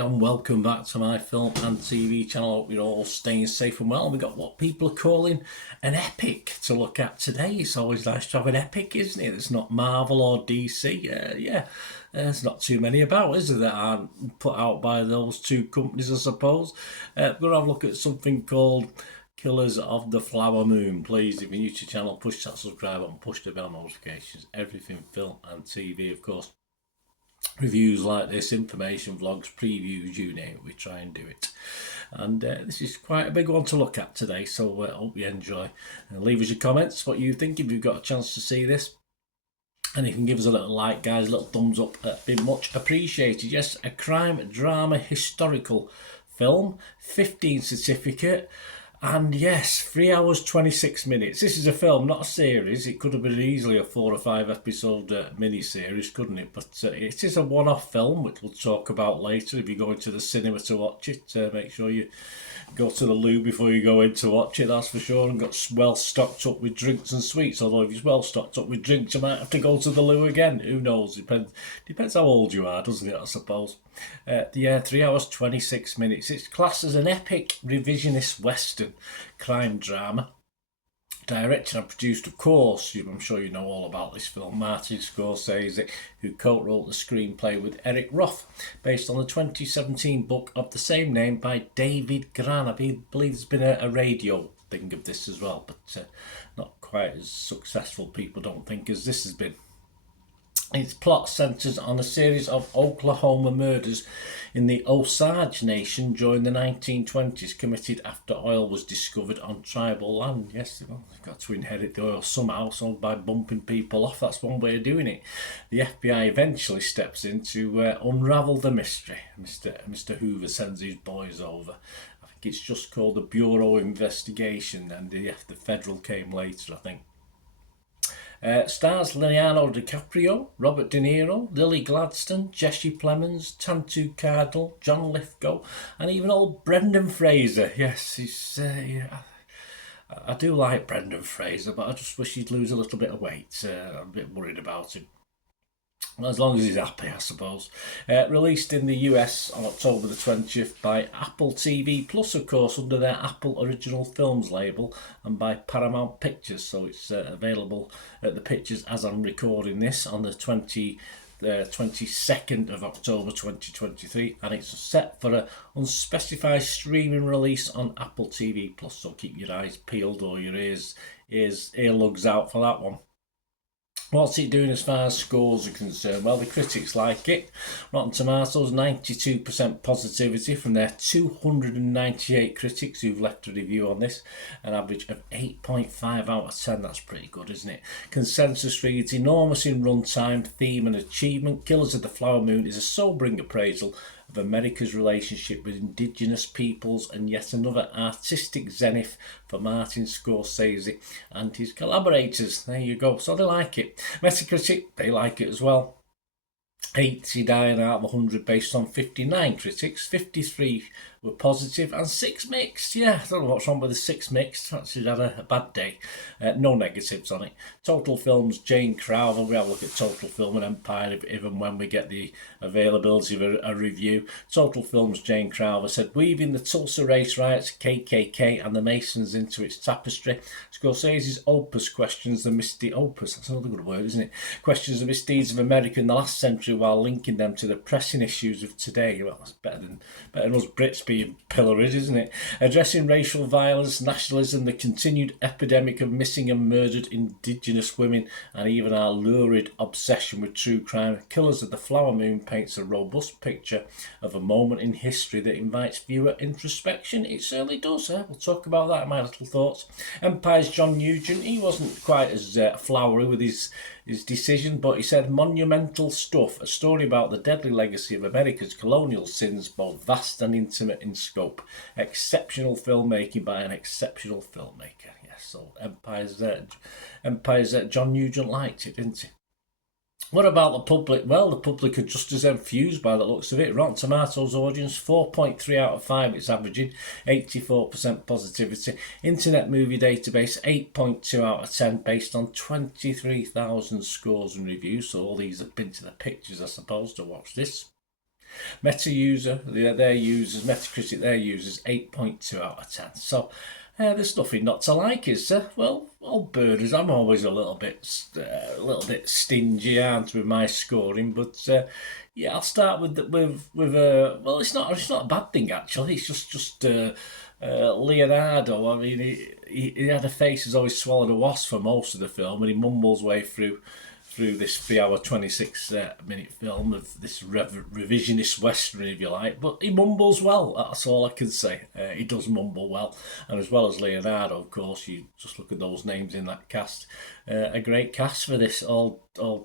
and welcome back to my film and TV channel. Hope you're all staying safe and well. We've got what people are calling an epic to look at today. It's always nice to have an epic, isn't it? It's not Marvel or DC. There's not too many about, is there, that aren't put out by those two companies, I suppose. We're going to have a look at something called Killers of the Flower Moon. Please, if you're new to the channel, push that subscribe button, push the bell notifications. Everything film and TV, of course. Reviews like this, information, vlogs, previews, you name it, we try and do it. And this is quite a big one to look at today, so I hope you enjoy. Leave us your comments, what you think if you've got a chance to see this. And you can give us a little like, guys, a little thumbs up, be much appreciated. Yes, a crime, drama, historical film, 15 certificate. And yes, 3 hours 26 minutes. This is a film, not a series. It could have been easily a 4 or 5 episode mini-series, couldn't it? But it is a one-off film, which we'll talk about later. If you're going to the cinema to watch it, make sure you go to the loo before you go in to watch it, that's for sure. And got well stocked up with drinks and sweets. Although if you're well stocked up with drinks, you might have to go to the loo again. Who knows? Depends how old you are, doesn't it, I suppose. 3 hours 26 minutes. It's classed as an epic revisionist western crime drama. Directed and produced, of course, I'm sure you know all about this film, Martin Scorsese, who co-wrote the screenplay with Eric Roth, based on the 2017 book of the same name by David Gran. I believe there's been a radio thing of this as well, but not quite as successful, people don't think, as this has been. Its plot centres on a series of Oklahoma murders in the Osage Nation during the 1920s, committed after oil was discovered on tribal land. Yes, well, they've got to inherit the oil somehow, so by bumping people off, that's one way of doing it. The FBI eventually steps in to unravel the mystery. Mr. Hoover sends his boys over. I think it's just called the Bureau of Investigation, and the federal came later, I think. Stars Leonardo DiCaprio, Robert De Niro, Lily Gladstone, Jesse Plemons, Tantu Cardinal, John Lithgow, and even old Brendan Fraser. Yes, he's. I do like Brendan Fraser, but I just wish he'd lose a little bit of weight. I'm a bit worried about him. As long as he's happy, I suppose. Released in the US on October the 20th by Apple TV Plus, of course, under their Apple Original Films label, and by Paramount Pictures. So it's available at the pictures as I'm recording this on the 22nd of October 2023, and it's set for an unspecified streaming release on Apple TV Plus. So keep your eyes peeled or your earlugs out for that one. What's it doing as far as scores are concerned? Well, the critics like it. Rotten Tomatoes, 92% positivity from their 298 critics who've left a review on this. An average of 8.5 out of 10. That's pretty good, isn't it? Consensus reads, enormous in runtime, theme and achievement. Killers of the Flower Moon is a sobering appraisal of America's relationship with indigenous peoples, and yet another artistic zenith for Martin Scorsese and his collaborators. There you go. So they like it. Metacritic, they like it as well. 89 out of 100 based on 59 critics, 53 were positive and 6 mixed. Yeah, I don't know what's wrong with the 6 mixed. Actually had a bad day. No negatives on it. Total Films, Jane Crowther. We have a look at Total Film and Empire even when we get the availability of a review. Total Films, Jane Crowther said, weaving the Tulsa race riots, KKK and the Masons into its tapestry, Scorsese's opus questions the opus, that's another good word, isn't it? Questions the misdeeds of America in the last century while linking them to the pressing issues of today. Well, that's better than us Brits being pilloried, isn't it? Addressing racial violence, nationalism, the continued epidemic of missing and murdered indigenous women, and even our lurid obsession with true crime, Killers of the Flower Moon paints a robust picture of a moment in history that invites viewer introspection. It certainly does. We'll talk about that in my little thoughts. Empire's John Nugent, he wasn't quite as flowery with his decision, but he said, monumental stuff, a story about the deadly legacy of America's colonial sins, both vast and intimate in scope. Exceptional filmmaking by an exceptional filmmaker. Yes, so Empire's John Nugent liked it, didn't he? What about the public? Well, the public are just as enthused by the looks of it. Rotten Tomatoes audience, 4.3 out of 5 it's averaging, 84% positivity. Internet Movie Database, 8.2 out of 10 based on 23,000 scores and reviews. So all these have been to the pictures, I suppose, to watch this. Their users, Metacritic, their users, 8.2 out of 10. So there's nothing not to like, is there? Well, old birders, I'm always a little bit stingy, aren't I, with my scoring, but yeah, I'll start with well, it's not a bad thing actually. It's just Leonardo. I mean, he had a face as though he swallowed a wasp for most of the film, and he mumbles way through this 3 hour 26 minute film of this revisionist western, if you like. But he mumbles well, that's all I can say. He does mumble well, and as well as Leonardo, of course, you just look at those names in that cast. A great cast for this, all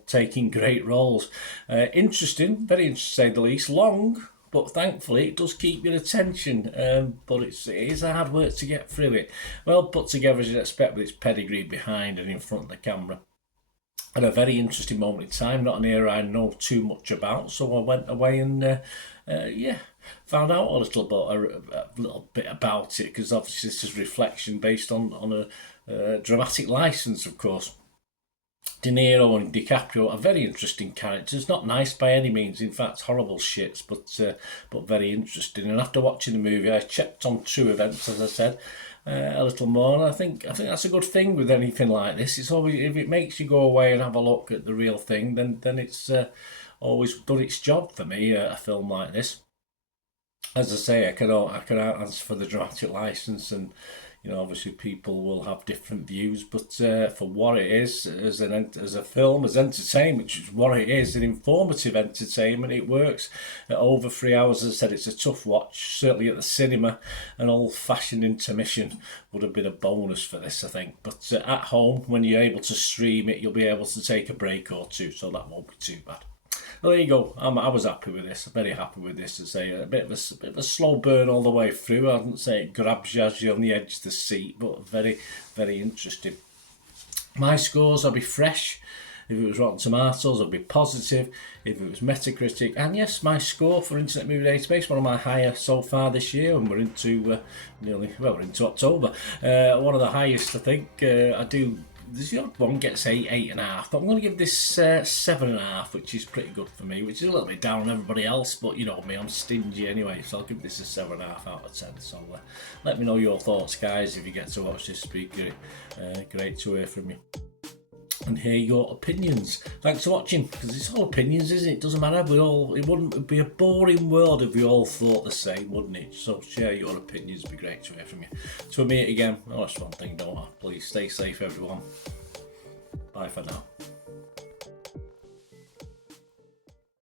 taking great roles. Interesting, very interesting to say the least. Long, but thankfully it does keep your attention, but it is hard work to get through it. Well put together as you'd expect, with its pedigree behind and in front of the camera. At a very interesting moment in time, not an era I know too much about, so I went away and found out a little bit about it, because obviously this is reflection based on a dramatic license, of course. De Niro and DiCaprio are very interesting characters, not nice by any means, in fact horrible shits, but very interesting. And after watching the movie, I checked on true events, as I said, a little more, and I think that's a good thing with anything like this. It's always, if it makes you go away and have a look at the real thing, then it's always done its job for me. A film like this, as I say, I can answer for the dramatic license, and obviously people will have different views, but for what it is, as a film, as entertainment, which is what it is, an informative entertainment, it works. At over 3 hours, as I said, it's a tough watch. Certainly at the cinema, an old-fashioned intermission would have been a bonus for this, I think. But at home, when you're able to stream it, you'll be able to take a break or two, so that won't be too bad. Well, there you go. I was happy with this. Very happy with this. To say a bit of a slow burn all the way through. I wouldn't say it grabs you as you're on the edge of the seat, but very, very interesting. My scores, I'll be fresh. If it was Rotten Tomatoes, I'd be positive. If it was Metacritic, and yes, my score for Internet Movie Database, one of my higher so far this year, and we're into we're into October. One of the highest, I think. I do. The odd one gets 8.5, but I'm going to give this 7.5, which is pretty good for me, which is a little bit down on everybody else, but you know me, I'm stingy anyway, so I'll give this a 7.5 out of 10. So let me know your thoughts, guys, if you get to watch this. Be great to hear from you and hear your opinions. Thanks for watching, because it's all opinions, isn't it? It doesn't matter. It wouldn't be a boring world if we all thought the same, wouldn't it? So share your opinions. It'd be great to hear from you. Till we meet again. Oh, that's one thing, don't I? Please stay safe, everyone. Bye for now.